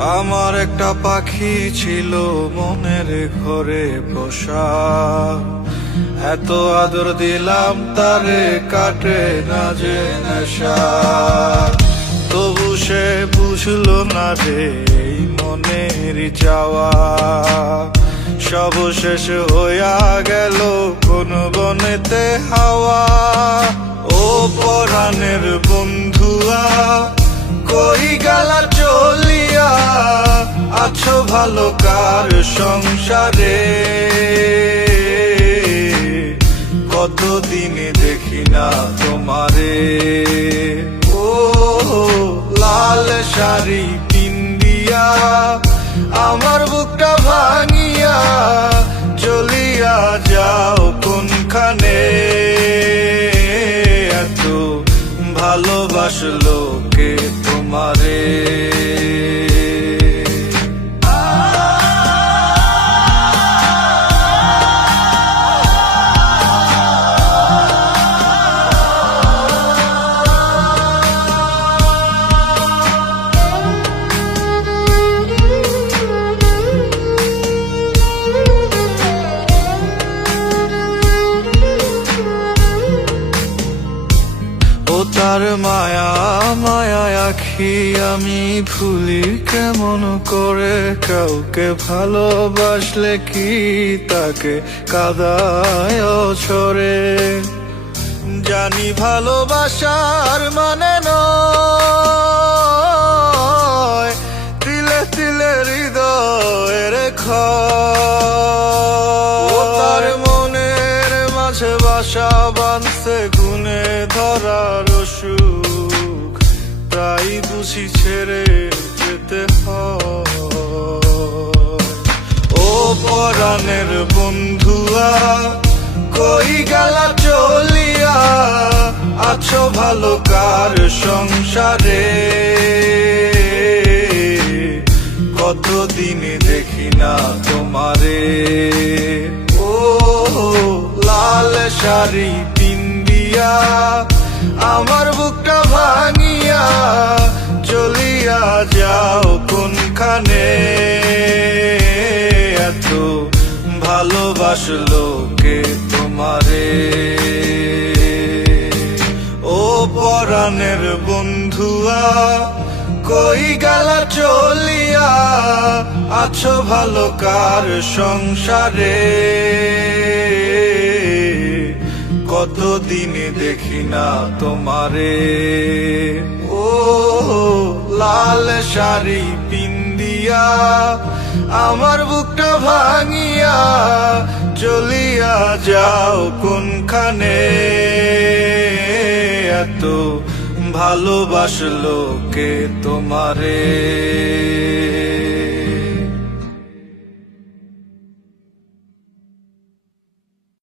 আমার একটা পাখি ছিল মনের ঘরে পোষা, এত আদর দিলাম তারে কাটে না যে নেশা। তবু সে বুঝলো না রে এই মনের চাওয়া, সব শেষ হইয়া গেল কোন বনেতে হাওয়া। ও পরাণের বন্ধুয়া কই গেলা চলিয়া, আছো ভালো কার সংসারে? কতদিন দেখি না তোমারে। ও লাল শাড়ি পিন্দিয়া আমার বুকটা ভাঙিয়া চলিয়া যাও কোনখানে? এত ভালোবাসলো কে তোমারে? ও তার মায়া মায়া আখি আমি ভুলি কেমন করে? কাউকে ভালোবাসলে কি তাকে কাদায় ছড়ে? জানি ভালোবাসার মানে নয় তিলে তিলে হৃদয়ের ক্ষয়। ও তার মনের মাঝে বাসা বাঁধছে গুনে ধরার সুখ, তাই বুঝি ছেড়ে যেতে হয়। ও পরাণের বন্ধুয়া কই গেলা চলিয়া, আছো ভালো কার সংসারে? কতদিন দেখি না তোমারে। ও লাল শাড়ি পিন্দিয়া আমার বুকটা ভাঙিয়া চলিয়া যাও কোনখানে? এত ভালোবাসলো কে তোমারে? ও পরাণের বন্ধুয়া কই গেলা চলিয়া, আছো ভালো কার সংসারে? কতদিন দেখি না তোমারে। ও লাল শাড়ি পিন্দিয়া আমার বুকটা ভাঙিয়া চলিয়া যাও কোনখানে? এত ভালোবাসলো কে তোমারে?